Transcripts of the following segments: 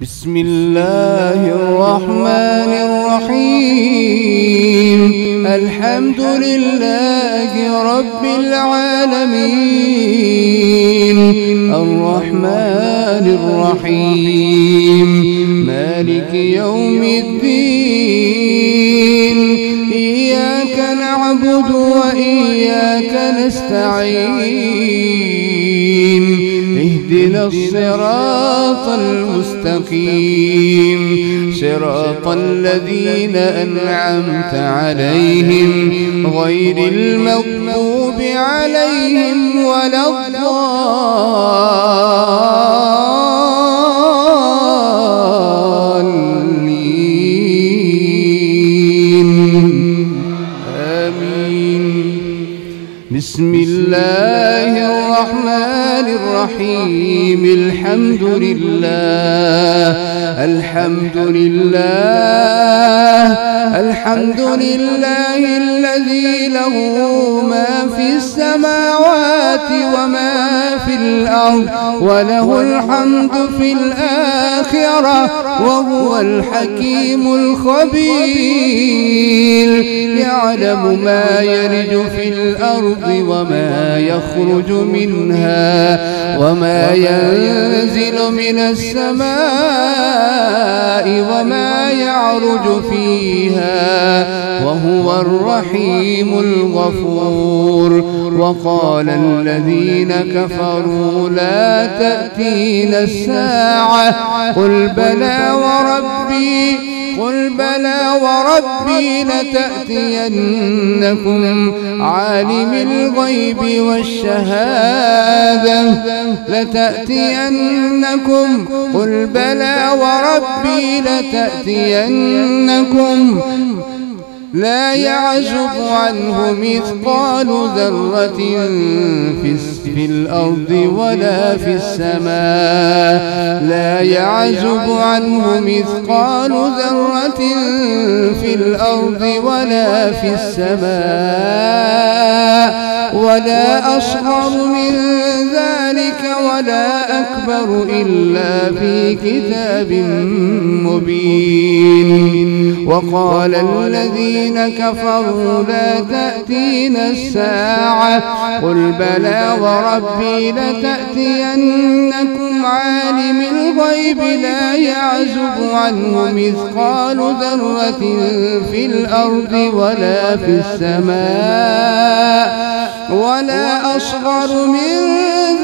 بسم الله الرحمن الرحيم. الحمد لله رب العالمين، الرحمن الرحيم، مالك يوم الدين. إياك نعبد وإياك نستعين، اهدنا الصراط المستقيم، صراط الذين أنعمت عليهم غير المغضوب عليهم ولا الضالين. آمين. بسم الله الرحمن الرحيم. الحمد لله الذي له ما في السماوات وما في الأرض، وله الحمد في الآخرة، وهو الحكيم الخبير. يعلم ما يلج في الأرض وما يخرج منها، وما ينزل من السماء وما يعرج فيها، وهو الرحيم الغفور. وقال الذين كفروا لا تأتينا الساعة، قل بلى وربي لتأتينكم عالم الغيب والشهادة، لتأتينكم. قل بلى وربي لتأتينكم، لا يعزب عنه مثقال ذرة في الأرض ولا في السماء، لا يعزب عنه مثقال ذرة في الأرض ولا في السماء، ولا أصغر من ذلك ولا أكبر إلا في كتاب مبين. وقال الذين كفروا لا تأتينا الساعة، قل بلى وربي لتأتينكم عالم الغيب لا يعزب عنه مثقال ذرة في الأرض ولا في السماء، ولا أصغر من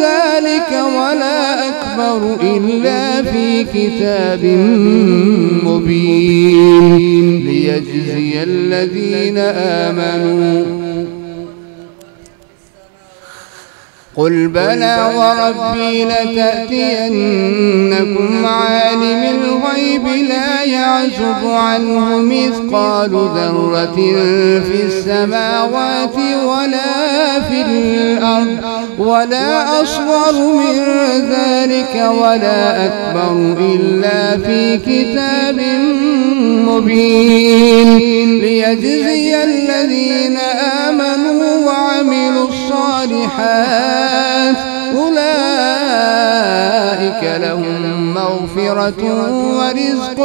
ذلك ولا أكبر إلا في كتاب مبين، ليجزي الذين آمنوا. قل بلى وربي لتأتينكم عالم الغيب لا يعزب عنه مثقال ذرة في السماوات ولا في الأرض، ولا أصغر من ذلك ولا أكبر إلا في كتاب مبين، ليجزي الذين آمنوا وعملوا الصالحات، أولئك لهم مغفرة ورزق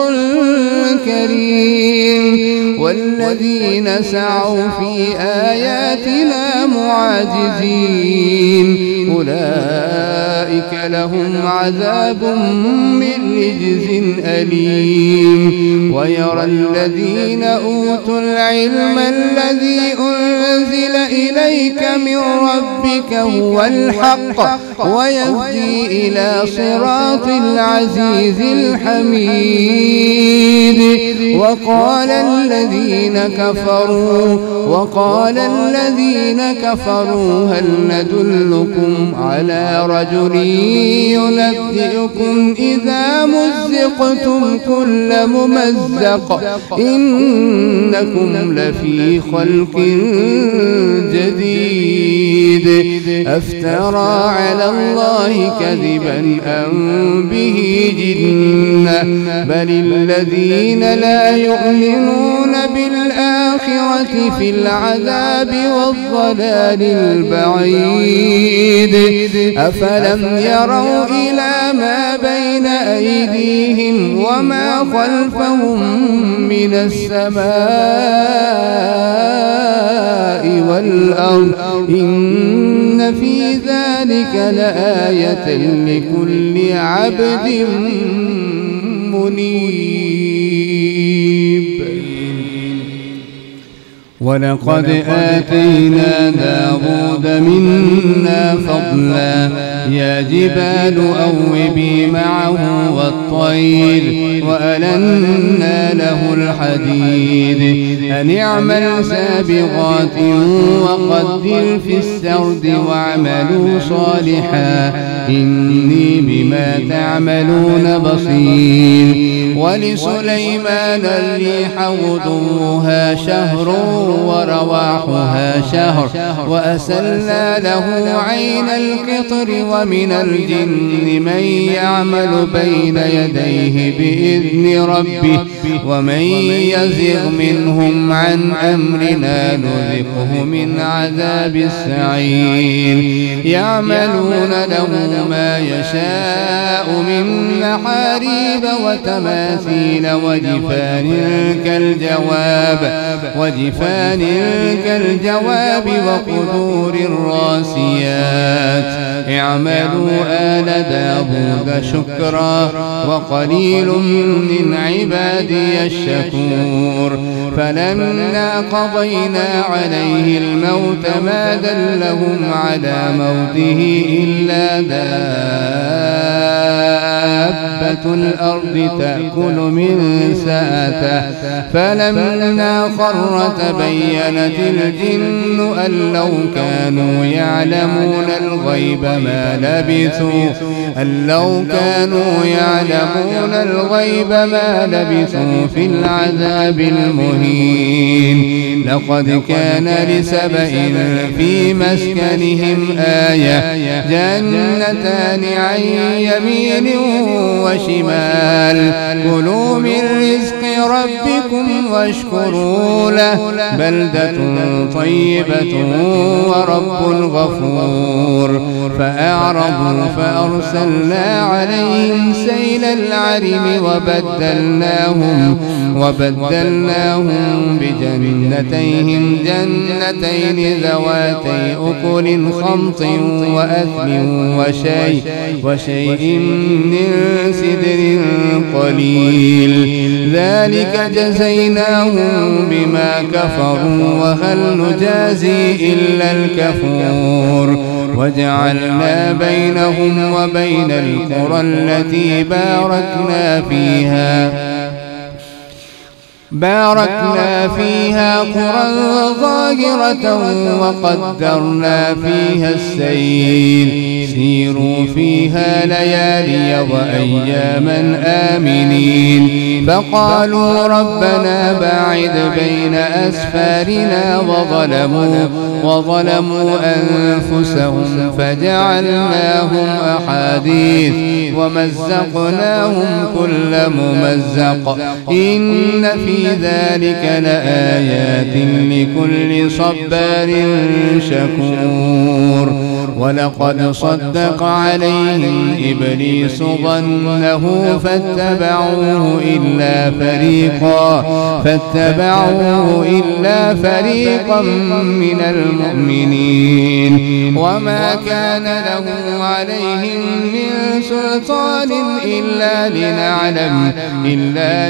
كريم. والذين سعوا في آياتنا معاجزين، أولئك لهم عذاب من رجز أليم. ويرى الذين أوتوا العلم الذي أنزل إليك من ربك هو الحق، ويهدي إلى صراط العزيز الحميد. وقال الذين كفروا هل ندلكم على رجل ينبئكم إذا مزقتم كل ممزق إنكم لفي خلق جديد، أفترى على الله كذبا أم به جنة، بل الذين لا يؤمنون بالآخرة في العذاب والضلال البعيد. أفلم يروا إلى ما بين أيديهم وما خلفهم من السماء والأرض إن في ذلك لآية لكل عبد منيب. ولقد آتينا داود منا فضلا يا جبال أوبي معه والطير وألنا له الحديد أن اعمل سابغات وقدر في السرد واعملوا صالحا إني بما تعملون بصير. ولسليمان الريح غدوها شهر ورواحها شهر وأسلنا له عين القطر ومن الجن من يعمل بين يديه بإذن ربه ومن يزغ منهم عن أمرنا نذقه من عذاب السعير. يعملون له ما يشاء من محاريب وتماثيل وجفان كالجواب وقدور الراسيات. اعملوا آل داود شكرا وقليل من عبادي الشكور. فلما قضينا عليه الموت ما دلهم على موته إلا دابة الأرض تأكل من سأته فلما خر تبينت الجن أن لو كانوا يعلمون الغيب ما لبثوا في العذاب المهين. لقد كان لسبإ في مسكنهم آية جنتان عن يمين وشمال كلوا من رزق ربكم واشكروا له بلدة طيبة ورب غفور. فأعرضوا فأرسلنا عليهم سيل العرم وبدلناهم بجنتين ذواتي أكل خمط وأثل وشيء من سدر قليل ذلك جزيناهم بما كفروا وهل نجازي إلا الكفور. وجعلنا بينهم وبين القرى التي باركنا فيها قرى ظاهرة وقدرنا فيها السير سيروا فيها ليالي وأياما آمنين. فقالوا ربنا باعد بين أسفارنا وظلموا أنفسهم فجعلناهم أحاديث ومزقناهم كل ممزق إن في ذلك لآيات لكل صبار شكور. ولقد صدق عليهم إبليس ظنه فاتبعوه إلا فريقا من المؤمنين. وما كان له عليهم من سلطان إلا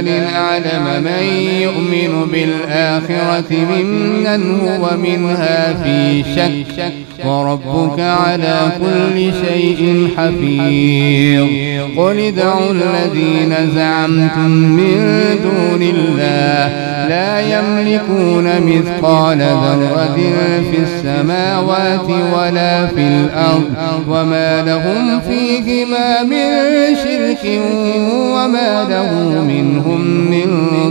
لنعلم من يؤمن بالآخرة ممن هو منها في شك وربك على كل شيء حفيظ. قل ادعوا الذين زعمتم من دون الله لا يملكون مثقال ذرة في السماوات ولا في الأرض وما لهم فيهما من شرك وما له منهم من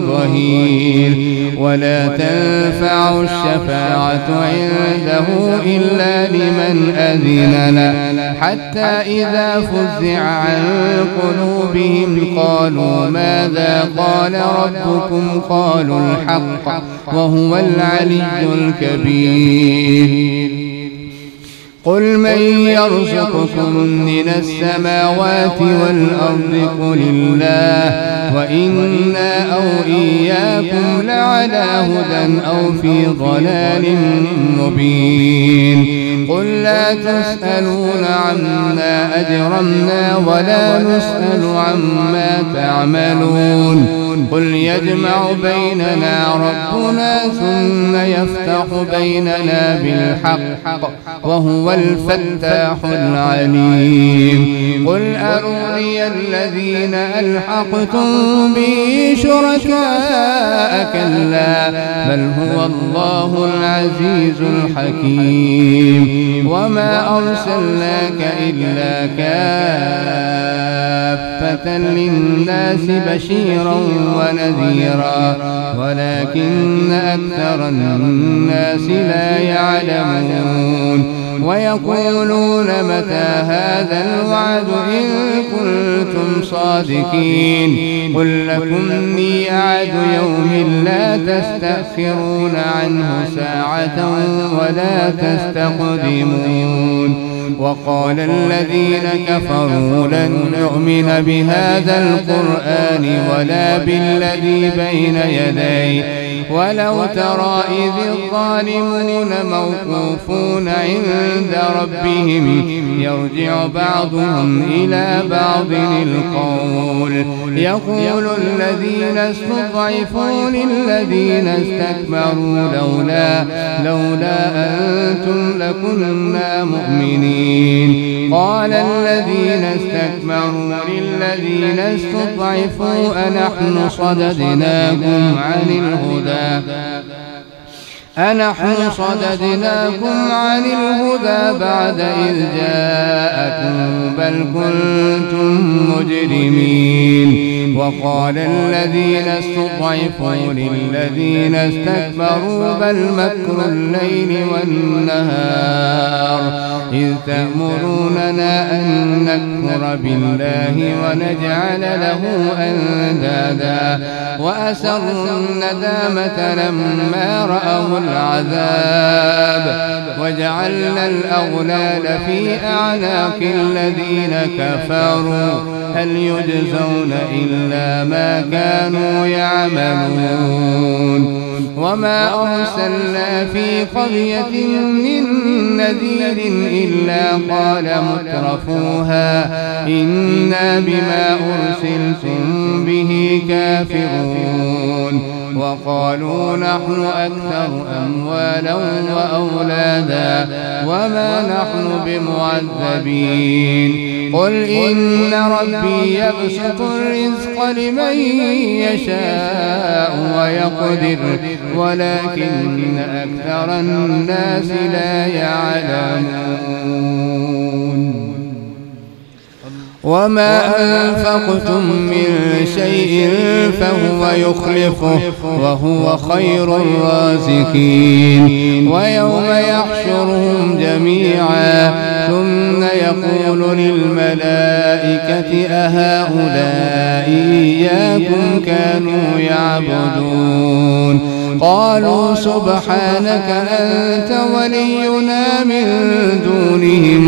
ظهير. ولا تنفع الشفاعة عنده إلا لمن أذن له حتى إذا فزع عن قلوبهم قالوا ماذا قال ربكم قالوا الحق وهو العلي الكبير. قل من يرزقكم من السماوات والأرض قل الله وإنا أو إياكم لعلى هدى أو في ضلال مبين. قل لا تسألون عما أجرمنا ولا نسأل عما تعملون. قل يجمع بيننا ربنا ثم يفتح بيننا بالحق وهو الفتاح العليم. قل أروني الذين ألحقتم به شركاء كلا بل هو الله العزيز الحكيم. وما أرسلناك إلا كافة للناس بشيرا ونذيرا ولكن أكثر الناس لا يعلمون. ويقولون متى هذا الوعد إن كنتم صادقين. قل لكم ميعاد يوم لا تستأخرون عنه ساعة ولا تستقدمون. وقال الذين كفروا لن نؤمن بهذا القرآن ولا بالذي بين يديه ولو ترى إذ الظالمون موقوفون عند ربهم يرجع بعضهم إلى بعض القول يقول الذين استضعفوا للذين استكبروا لولا أنتم لكنا مؤمنين. قال الذين استكبروا للذين استضعفوا أنحن صددناكم عن الهدى بعد إذ جاءكم بل كنتم مجرمين. وقال الذين استضعفوا للذين استكبروا بل مكر الليل والنهار إذ تأمروننا أن نكفر بالله ونجعل له أندادا وأسروا الندامة لما رأوا العذاب وجعلنا الأغلال في أعناق الذين كفروا هل يجزون إلا ما كانوا يعملون. وما أرسلنا في قرية من نذير إلا قال مترفوها إنا بما أرسلتم به كافرون. وقالوا نحن أكثر أموالا وأولادا وما نحن بمعذبين. قل إن ربي يبسط الرزق لمن يشاء ويقدر ولكن أكثر الناس لا يعلمون. وما أنفقتم من شيء فهو يخلفه وهو خير الرازقين. ويوم يحشرهم جميعا ثم يقول للملائكة أهؤلاء إياكم كانوا يعبدون قالوا سبحانك أنت ولينا من دونهم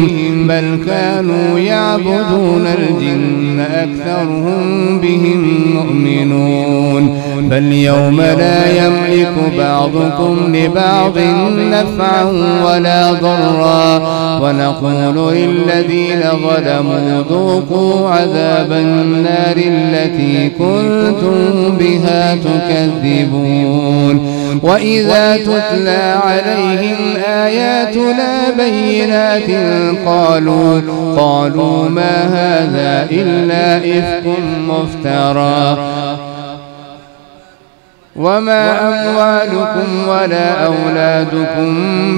بل كانوا يعبدون الجن أكثرهم بهم مؤمنون. فاليوم لا يملك بعضكم لبعض نفعا ولا ضرا ونقول للذين ظلموا ذوقوا عذاب النار التي كنتم بها تكذبون. وإذا تتلى عليهم آياتنا بينات قالوا ما هذا إلا إفك مفترى وما أموالكم ولا أولادكم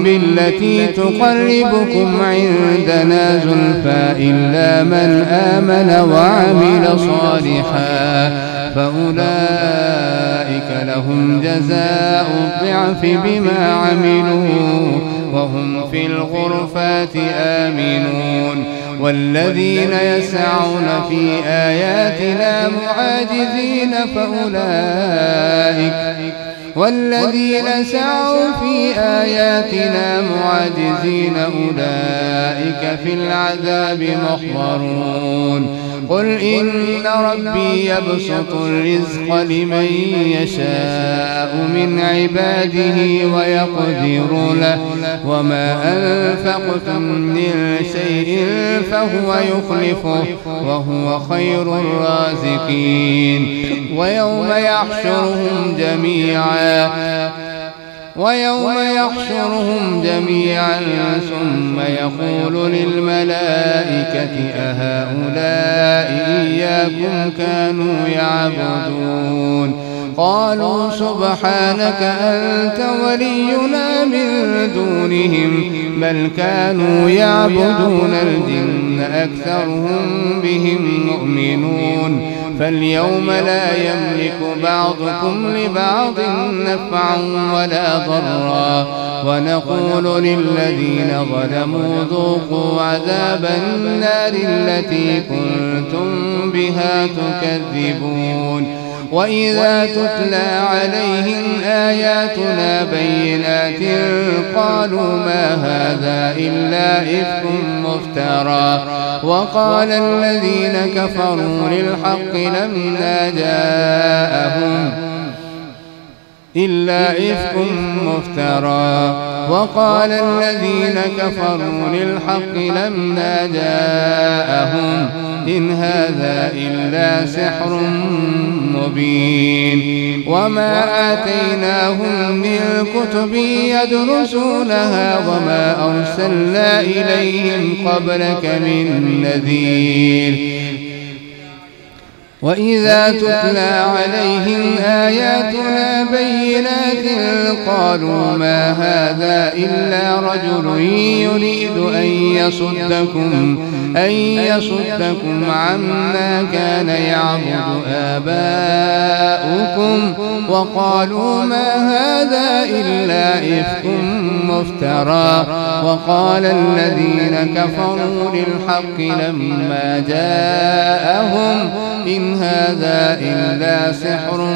بالتي تقربكم عندنا زلفى إلا من آمن وعمل صالحا فأولئك لهم جزاء الضعف بما عملوا وهم في الغرفات آمنون. والذين يسعون في آياتنا معاجزين أولئك في العذاب محضرون. قل إن ربي يبسط الرزق لمن يشاء من عباده ويقدر له وما أنفقتم من شيء فهو يخلفه وهو خير الرازقين ويوم يحشرهم جميعا ثم يقول للملائكة أهؤلاء إياكم كانوا يعبدون قالوا سبحانك أنت ولينا من دونهم بل كانوا يعبدون الجن أكثرهم بهم مؤمنون فاليوم لا يملك بعضكم لبعض نفعا ولا ضرا ونقول للذين ظلموا ذوقوا عذاب النار التي كنتم بها تكذبون وإذا تتلى عليهم آياتنا بينات قالوا ما هذا إلا إفك مفترى وقال الذين كفروا للحق لما جاءهم إلا إفك مفترى وقال الذين كفروا للحق لما جاءهم إن هذا إلا سحر مبين وما آتيناهم من كتب يدرسونها وما أرسلنا إليهم قبلك من نذير وإذا تتلى عليهم آياتنا بينات قالوا ما هذا إلا رجل يريد أن يصدكم عما كان يعبد آباؤكم وقالوا ما هذا إلا إفك مفترى وقال الذين كفروا للحق لما جاءهم إن هذا إلا سحر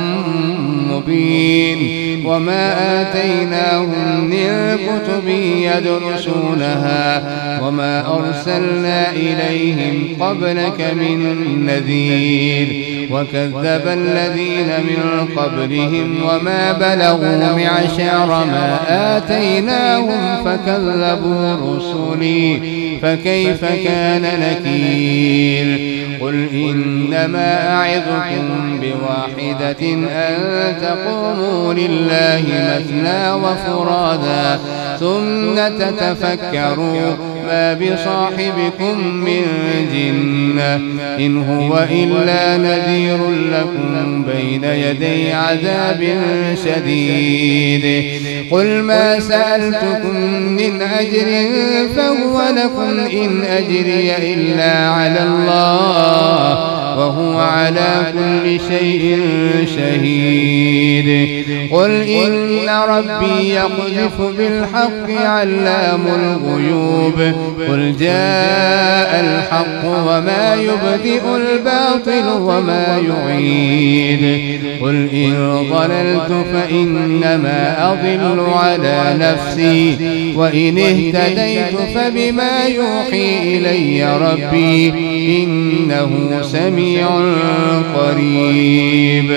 مبين وما آتيناهم من كتب يدرسونها وما أرسلنا إليهم قبلك من نذير وكذب الذين من قبلهم وما بلغوا معشار ما آتيناهم فكذبوا رسلي فكيف كان نكير قل إنما أعظكم بواحدة أن تقوموا لله مثنى وفرادا ثم تتفكروا ما بصاحبكم من جنة إن هو إلا نذير لكم بين يدي عذاب شديد قل ما سألتكم من أجر فهو لكم إن أجري إلا على الله وهو على كل شيء شهيد قل إن ربي يقذف بالحق علام الغيوب قل جاء الحق وما يبدئ الباطل وما يعيد قل إن ضللت فإنما أضل على نفسي وإن اهتديت فبما يوحي إلي ربي إنه سميع قريب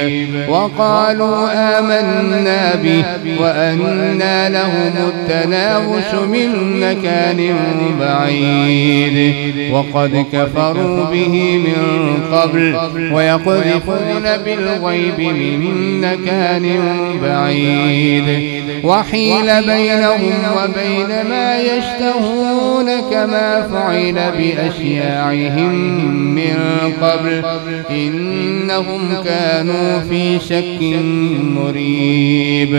وقالوا آمنا به وأنى لهم التناوش من مكان بعيد وقد كفروا به من قبل ويقذفون بالغيب من مكان بعيد وحيل بينهم وبين ما يشتهون كما فعل بأشياعهم من قبل إنهم كانوا في شك مريب